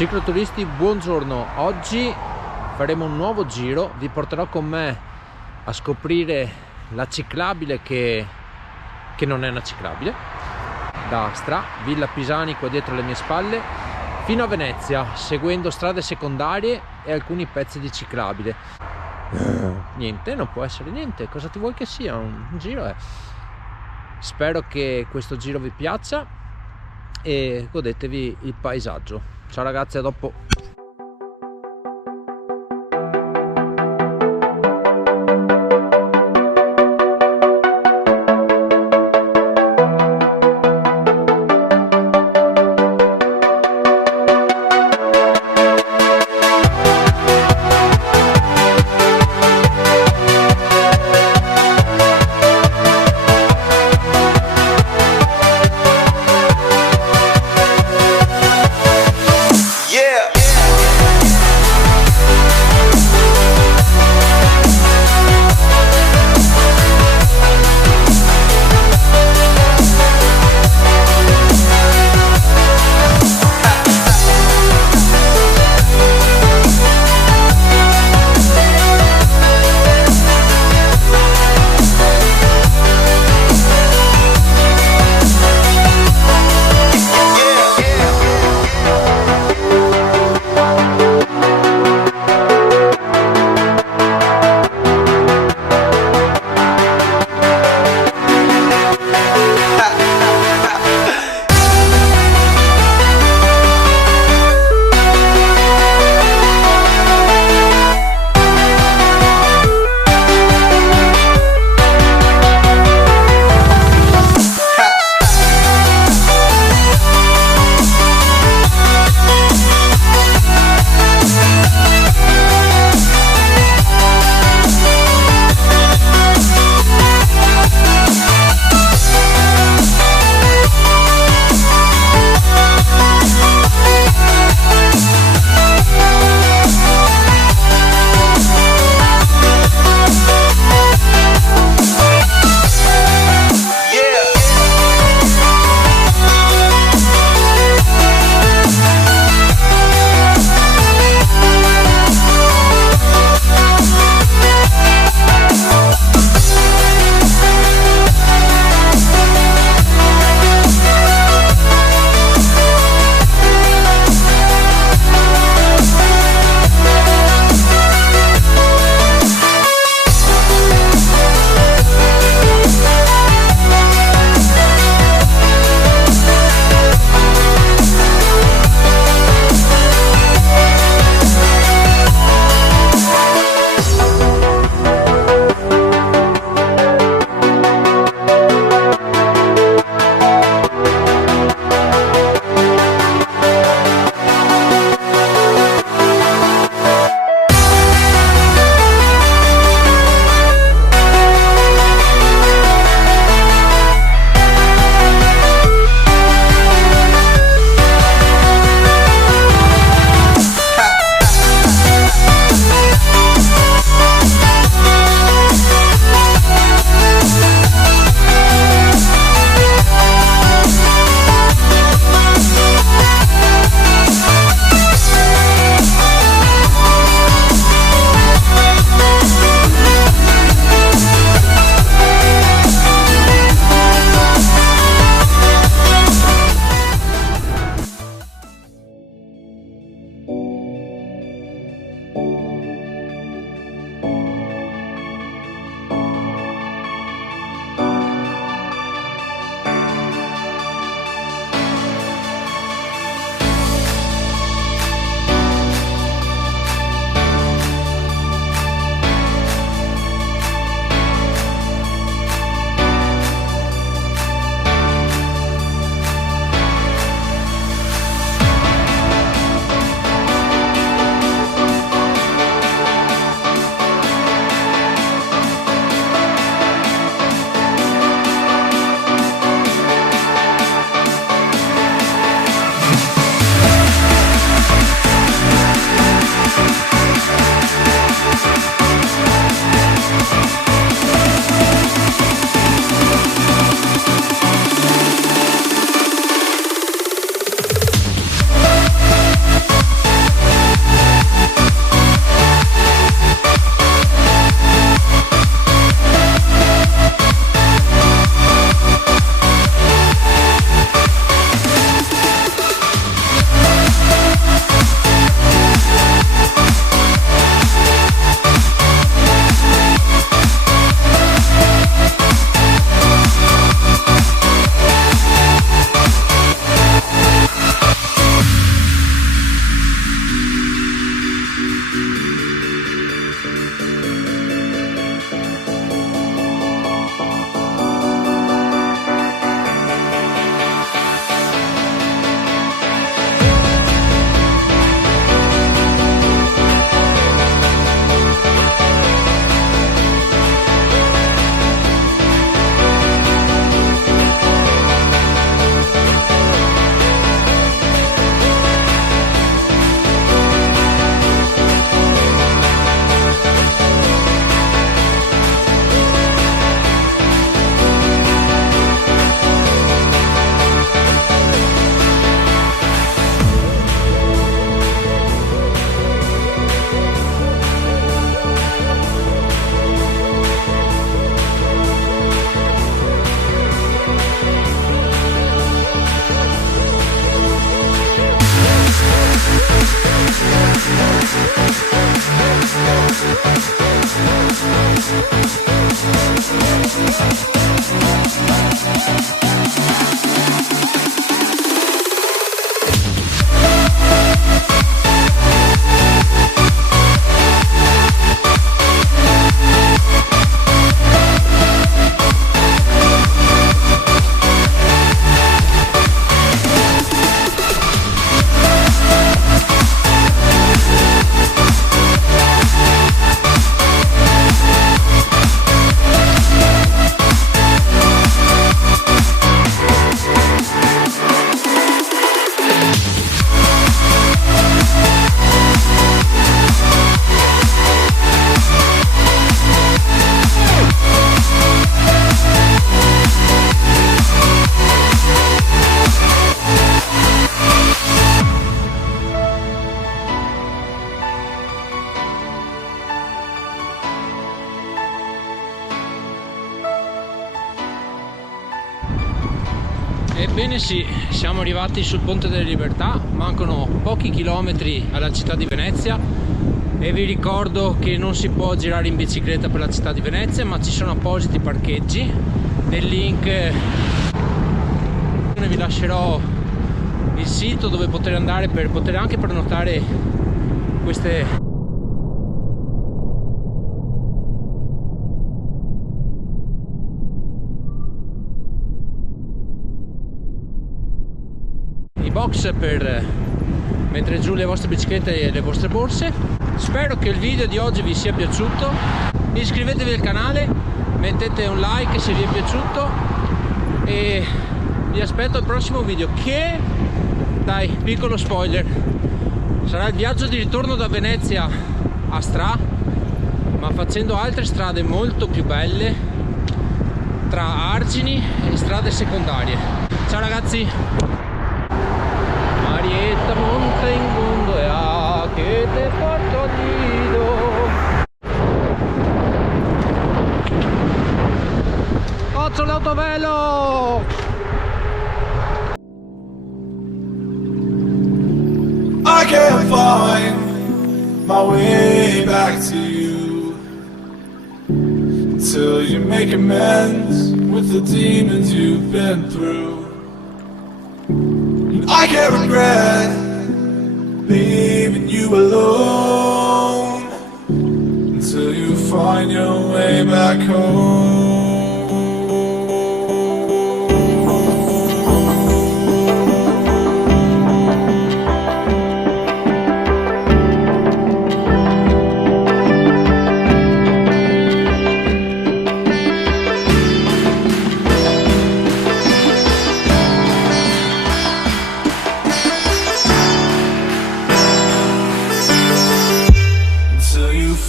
Cicloturisti, buongiorno. Oggi faremo un nuovo giro, vi porterò con me a scoprire la ciclabile che non è una ciclabile, da Astra, Villa Pisani qua dietro alle mie spalle, fino a Venezia, seguendo strade secondarie e alcuni pezzi di ciclabile. Niente, non può essere niente, cosa ti vuoi che sia? Un giro è. Spero che questo giro vi piaccia e godetevi il paesaggio. Ciao ragazzi, a dopo. Yeah. Ebbene sì, siamo arrivati sul Ponte delle Libertà, mancano pochi chilometri alla città di Venezia e vi ricordo che non si può girare in bicicletta per la città di Venezia, ma ci sono appositi parcheggi. Nel link vi lascerò il sito dove poter andare per poter anche prenotare queste box per mettere giù le vostre biciclette e le vostre borse. Spero che il video di oggi vi sia piaciuto, iscrivetevi al canale, mettete un like se vi è piaciuto e vi aspetto al prossimo video che, dai, piccolo spoiler, sarà il viaggio di ritorno da Venezia a Stra, ma facendo altre strade molto più belle tra argini e strade secondarie. Ciao ragazzi! Marietta monta in gondola che te porto al nido. Occhio l'autovelo! I can't find my way back to you until you make amends with the demons you've been through. I can't regret leaving you alone until you find your way back home.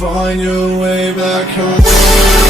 Find your way back home.